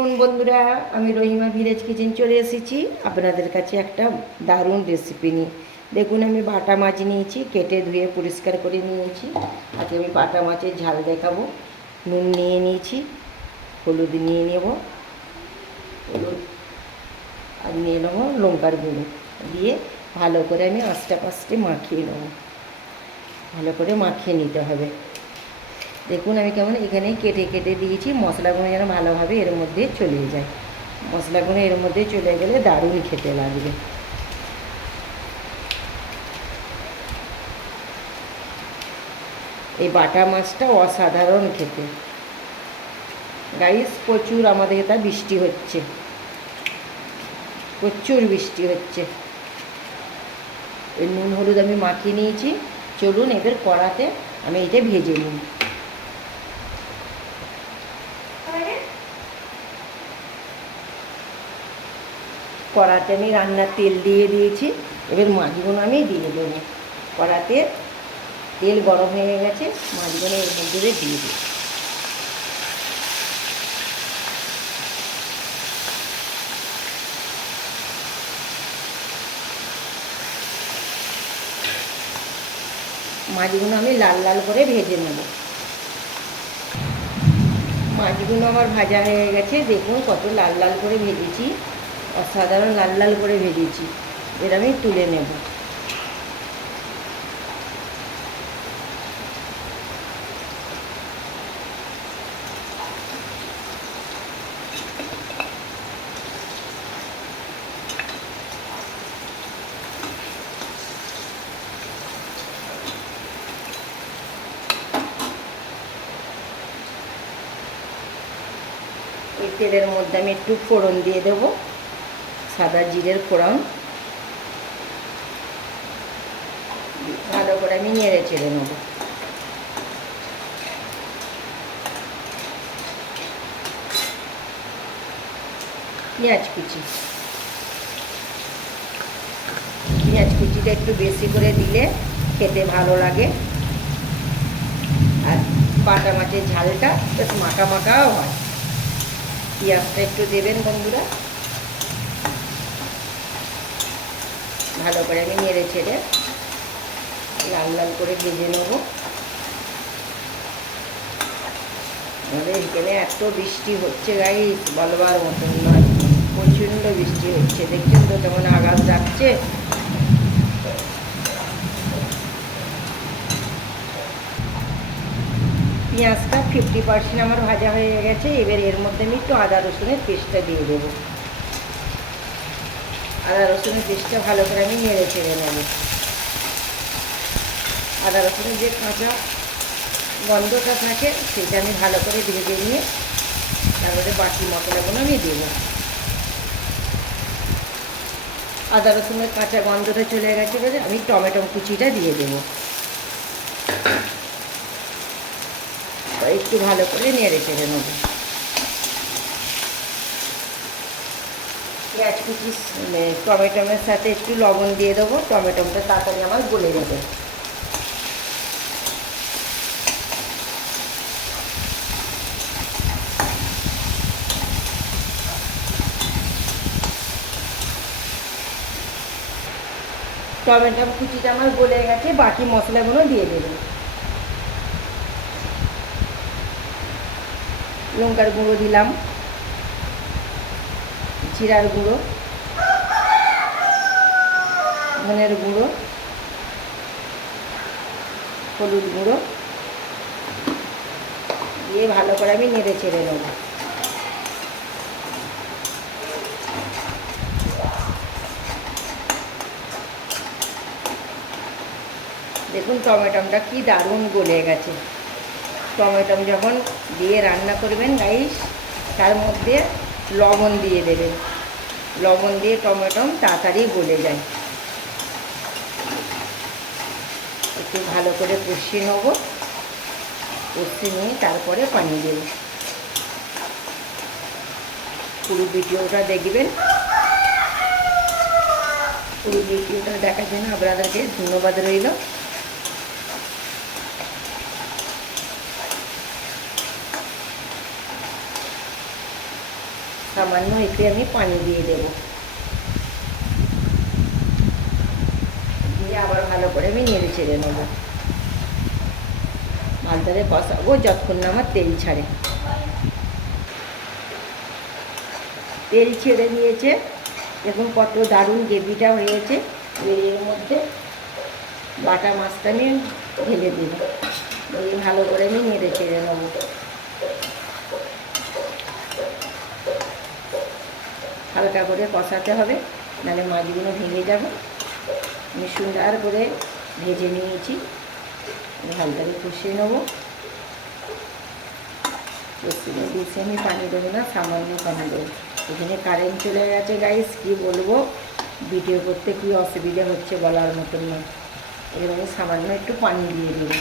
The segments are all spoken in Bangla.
চলুন বন্ধুরা, আমি রহিমা ভিলেজ কিচেন চলে এসেছি আপনাদের কাছে একটা দারুণ রেসিপি নিয়ে। দেখুন, আমি বাটা মাছ নিয়েছি, কেটে ধুয়ে পরিষ্কার করে নিয়েছি। আজকে আমি বাটা মাছের ঝাল দেখাবো। নুন নিয়ে নিয়েছি, হলুদ নিয়ে নেব, হলুদ আর নিয়ে নেবো লঙ্কার গুঁড়ো দিয়ে ভালো করে আমি আস্তে আস্তে মাখিয়ে নেবো। ভালো করে মাখিয়ে নিতে হবে। দেখুন আমি কেমন এখানে কেটে কেটে দিয়েছি, মশলাগুলো যেন ভালোভাবে এর মধ্যে চলে যায়। মশলাগুলো এর মধ্যে চলে গেলে দারুণ খেতে লাগবে। এই বাটা মাছটা অসাধারণ খেতে। গাইস, প্রচুর আমাদের এটা বৃষ্টি হচ্ছে, প্রচুর বৃষ্টি হচ্ছে। এই নুন হলুদ আমি মাখিয়ে নিয়েছি। চলুন এবার কড়াতে আমি এটা ভেজে নিই। কড়াতে আমি রান্নার তেল দিয়ে দিয়েছি। এবার মাছগুলো আমি দিয়ে দেবো। কড়াতে তেল গরম হয়ে গেছে, মাছগুলো এর মধ্যে দিয়ে দিই। মাছগুলো আমি লাল লাল করে ভেজে নেব। মাছগুলো আমার ভাজা হয়ে গেছে। দেখুন কত লাল লাল করে ভেজেছি, অসাধারণ লাল লাল করে ভেজেছি। এর আমি তুলে নেব। এই তেলের মধ্যে আমি একটু ফোড়ন দিয়ে দেবো, সাদা জিরের ফোড়ন। ভালো করে আমি নেড়ে চেড়ে নেবো। পেঁয়াজ কুচি, পেঁয়াজ কুচিটা একটু বেশি করে দিলে খেতে ভালো লাগে, আর বাটা মাছের ঝালটা বেশ মাখা মাখাও হয়। পেঁয়াজটা একটু দেবেন বন্ধুরা। ভালো করে আমি নেড়ে ছেড়ে লাল লাল করে ভেজে নেবো। আমাদের এখানে এত বৃষ্টি হচ্ছে গাইস, বলবার মতন নয়। প্রচণ্ড বৃষ্টি হচ্ছে, দেখছেন তো কেমন আকাশ যাচ্ছে। পেঁয়াজটা 50% আমার ভাজা হয়ে গেছে। এবার এর মধ্যে আমি একটু আদা রসুনের পেস্টটা দিয়ে দেবো। আদা রসুনের পেস্টটা ভালো করে আমি নেড়ে চেড়ে নেব। আদা রসুনের যে কাঁচা গন্ধটা থাকে সেটা আমি ভালো করে ভেজে নিয়ে তারপরে বাকি মশলাগুলো আমি দেবো। আদা রসুনের কাঁচা গন্ধটা চলে গেছে বলে আমি টমেটো কুচিটা দিয়ে দেবো। একটু ভালো করে নেড়ে চেড়ে নেব। পেঁয়াজ কুচি টমেটোমের সাথে একটু লবণ দিয়ে দেবো। টমেটোটা তাড়াতাড়ি আমার গলে যাবে। টমেটো কুচিটা আমার গলে গেছে, বাকি মশলাগুলো দিয়ে দেবো। লঙ্কার গুঁড়ো দিলাম, জিরার গুঁড়ো, ধনের গুঁড়ো, হলুদ গুঁড়ো দিয়ে ভালো করে আমি নেড়ে চেড়ে নেব। দেখুন টমেটোটা কি দারুণ গলে গেছে। টমেটো যখন দিয়ে রান্না করবেন গাইস, তার মধ্যে লবণ দিয়ে দেবেন। লবণ দিয়ে টমেটো তাড়াতাড়ি গলে যায়। একটু ভালো করে কষিয়ে নেব। কষিয়ে নিয়ে তারপরে পানি দেব। পুরো ভিডিওটা দেখবেন। পুরো ভিডিওটা দেখার জন্য আপনাদেরকে ধন্যবাদ রইল। সামান্য একটু আমি পানি দিয়ে দেব, দিয়ে আবার ভালো করে আমি নেড়ে চেড়ে নেবো। ভালো করে কষাবো যতক্ষণ না আমার তেল ছাড়ে। তেল ছেড়ে দিয়েছে, দেখুন কত দারুণ গ্রেভিটা হয়েছে। এর মধ্যে বাটা মাছটা আমি ঢেলে দিই, এই ভালো করে আমি নেড়ে চেড়ে নেবো। হালকা করে কষাতে হবে, নাহলে মাছগুলো ভেঙে যাবে। আমি সুন্দর করে ভেজে নিয়েছি, হালকা করে কষিয়ে নেবো। বেশি আমি পানি দেবো না, সামান্য পানি দেবো। এখানে কারেন্ট চলে গেছে গাইস, কী বলবো, ভিডিও করতে কী অসুবিধা হচ্ছে বলার মতন না। এবার আমি সামান্য একটু পানি দিয়ে দেবো।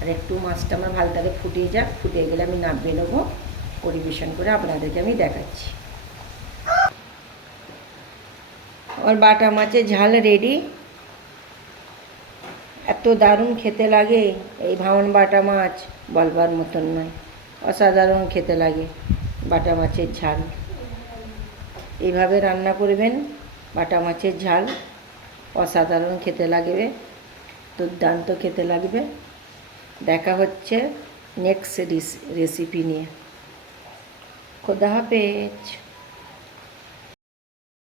আর একটু মাছটা আমার ভালো করে ফুটিয়ে যাক, ফুটিয়ে গেলে আমি নামিয়ে নেবো, পরিবেশন করে আপনাদেরকে আমি দেখাচ্ছি। আমার বাটা মাছের ঝাল রেডি। এত দারুণ খেতে লাগে এই ভাঙন বাটা মাছ, বলবার মতন নয়, অসাধারণ খেতে লাগে বাটা মাছের ঝাল। এইভাবে রান্না করবেন, বাটা মাছের ঝাল অসাধারণ খেতে লাগবে, দুর্দান্ত খেতে লাগবে। দেখা হচ্ছে নেক্সট রেসিপি নিয়ে। খোদা হাফেজ।